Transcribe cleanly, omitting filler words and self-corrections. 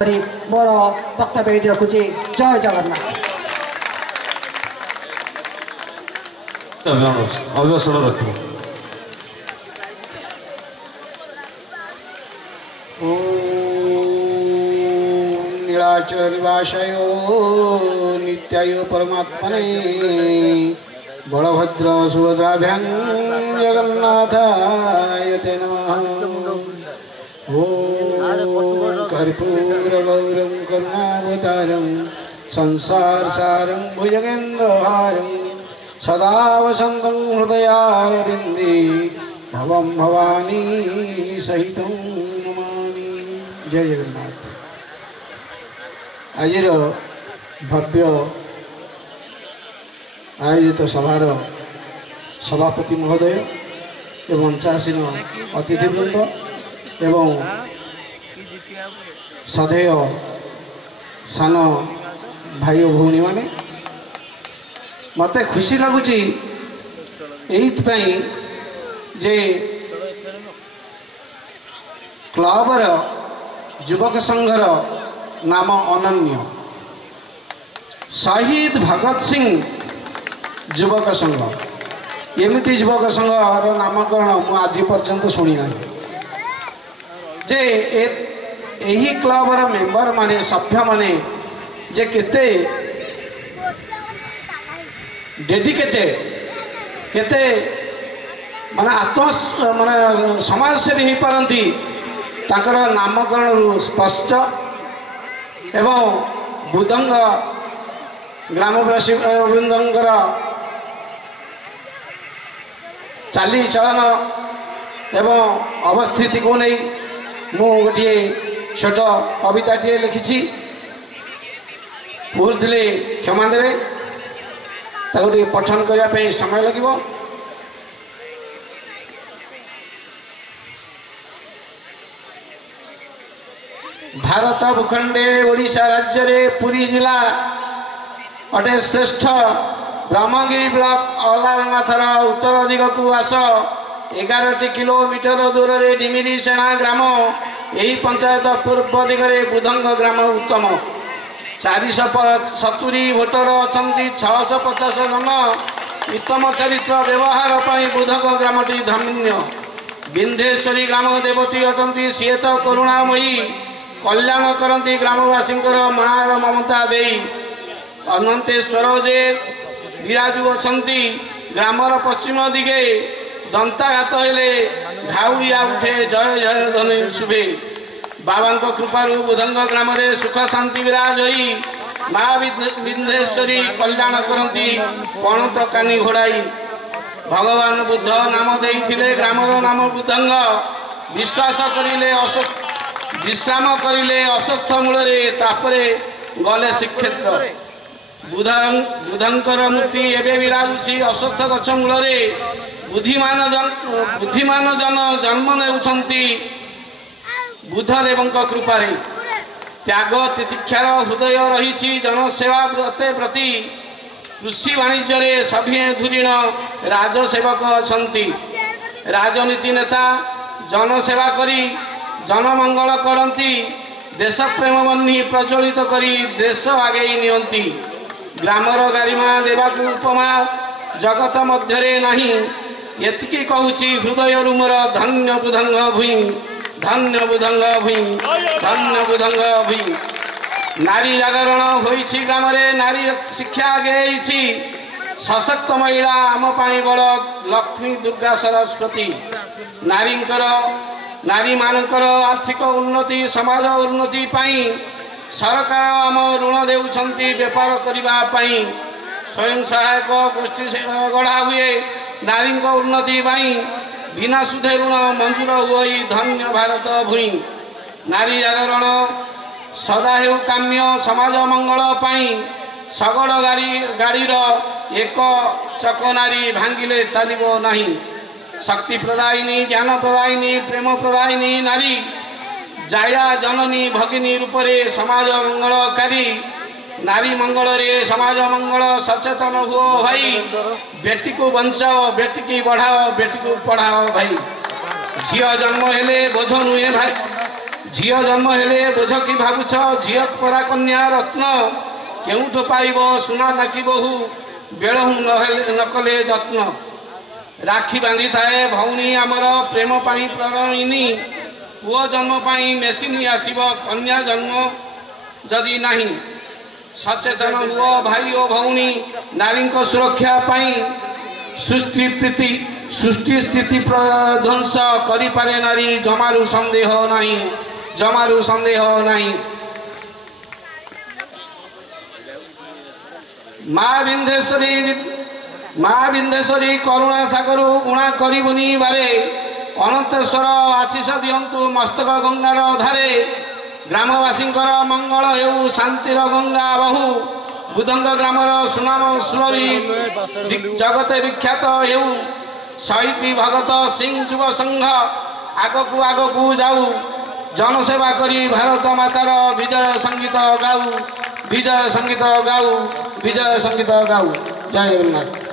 मोर वक्तव्य ये रखुची। जय जगन्नाथ। अवसर रखो। नीलाचलनिवासायो नित्याय परमात्मने बलभद्र सुभद्राभ्यां जगन्नाथाय ते नमः। कर्पूरगौरं करुणावतारं संसारसारं भुजगेन्द्रहारं सदा वसन्तं हृदयारविन्दे भवं भवानी सहितं नमामि। जय जगन्नाथ। आजिर भव्य आयोजित सभार सभापति महोदय एवं मंचासीन अतिथिवृंद एवं सधेय सान भाई और भौणी मैंने मत खुशी लगुच जे क्लबर युवक संघर नाम अनन्य शहीद भगत सिंह युवक संघ एमती युवक संघर नामकरण मुझे आज पर्यंत शुणी ना जे यही क्लबर मेंबर माने सभ्य माने जे केते डेडिकेटेड केते माने आत्म माने समाज सेवी हो पारती ताकर नामकरण स्पष्ट एवं बुधंग ग्रामवासी वृंदर चाली चलन एवं अवस्थिति को नहीं मु गोटे छोट कविताटे लिखी भूल थी क्षमा देवे ताकि पठन करने समय लगे। भारत भूखंडे ओडिशा राज्य रे पुरी जिला अटे श्रेष्ठ ब्रह्मगिरी ब्लॉक अलारनाथर उत्तर दिग को आस 11 किलोमीटर दूर रे डिमिरी सेना ग्राम यही पंचायत पूर्व दिगरे बुधंग ग्राम उत्तम 470 भोटर अच्छा 650 जन उत्तम चरित्र व्यवहार पर बुधंग ग्रामटी धन्य विंध्येश्वरी ग्राम देवती अटंती सीए तो करुणामयी कल्याण करती ग्रामवासी मार ममता दे अनंतेश्वर जे विराजु अछंती ग्रामर पश्चिम दिगे दंताघात हेले घाउड़िया उठे जय जय धनी शुभे बाबा कृपारू बुधंग ग्राम सुख शांति विराज होई माँ विंध्येश्वरी कल्याण करती पणत कानी घोड़ाई भगवान बुद्ध नाम देइथिले ग्रामर नाम बुधंग विश्वास करिले विश्राम करिले अस्वस्थ मूल तापरे गले श्रीक्षेत्र बुधंकर मूर्ति एवं विराजुची अस्वस्थ गछ मूल बुद्धिमान जन जन्म नेउछंती बुद्धदेव कृपारे त्याग तितिक्षार हृदय रही जनसेवा व्रते प्रति कृषि वाणिज्य सभी धुरीण राजसेवक अछंती राजनीति नेता जनसेवा करी जनमंगल करती देश प्रेम बन्ही प्रज्वलित करी देश आगे नियंती ग्रामर गारिमा देवाकू उपमा जगत मध्य नहीं एतिकी कहूची हृदय मोर धन्य बुधंग भूई धन्य बुधंग भूई धन्य बुधंग भूई नारी जागरण होइछि ग्राम नारी शिक्षा आगे सशक्त महिला आम पाई बड़ लक्ष्मी दुर्गा सरस्वती नारी मानकर आर्थिक उन्नति समाज उन्नति पाई सरकार आम ऋण देउछंती व्यापार करिबा पाई स्वयं सहायक गोष्ठी गढ़ा हुए नारी उन्नति पाई बिना सुधे ऋण मंजूर हुई धन्य भारत भूई नारी जागरण सदा हेउ काम्य समाज मंगल पाई शगड़ गाड़ीर एक चक नारी भांगिले चलिबो नहीं शक्ति प्रदायिनी ज्ञान प्रदायिनी प्रेम प्रदायिनी नारी जाया जननी भगिनी रूपरे समाज मंगलकारी नारी मंगल रे समाज मंगल सचेतन हुओ भाई बेटी को बचाओ बेटी की बढ़ाओ बेटी को पढ़ाओ भाई झील जन्म हेले बोझ नुहे भाई झील जन्म हेले बोझ कि भावुछ झील परा कन्या रत्न केउठो पाइब सुना नाकी बहु बेलहु नकले जत्न राखी बांधी थाए भौणी आमर प्रेम पाई प्रणयिनी पुओ जन्म पाई मेसिनी आसिब कन्या जन्म जदि नाही सचेतन हुओ भाई ओ भौणी नारी सुरक्षा पाई सृष्टि प्रीति सृष्टि स्थिति ध्वंस करि पारे नारी जमारू संदेह नहीं जमारू संदेह नहीं। माँ विंधेश्वरी करुणा सागर उणा करिबुनी बारे अनंतेश्वर आशीष दियंतु मस्तक गंगार धारे ग्रामवासी मंगल हेउ शांतिर गंगा बहु बुधंग ग्रामर सुनाम सुरवी जगते विख्यात हेउ शहीद भगत सिंह युव संघ आगकू आगकू जाऊ जनसेवा करी भारत मातार विजय संगीत गाऊ विजय संगीत गाऊ विजय संगीत गाऊ। जय जगन्नाथ।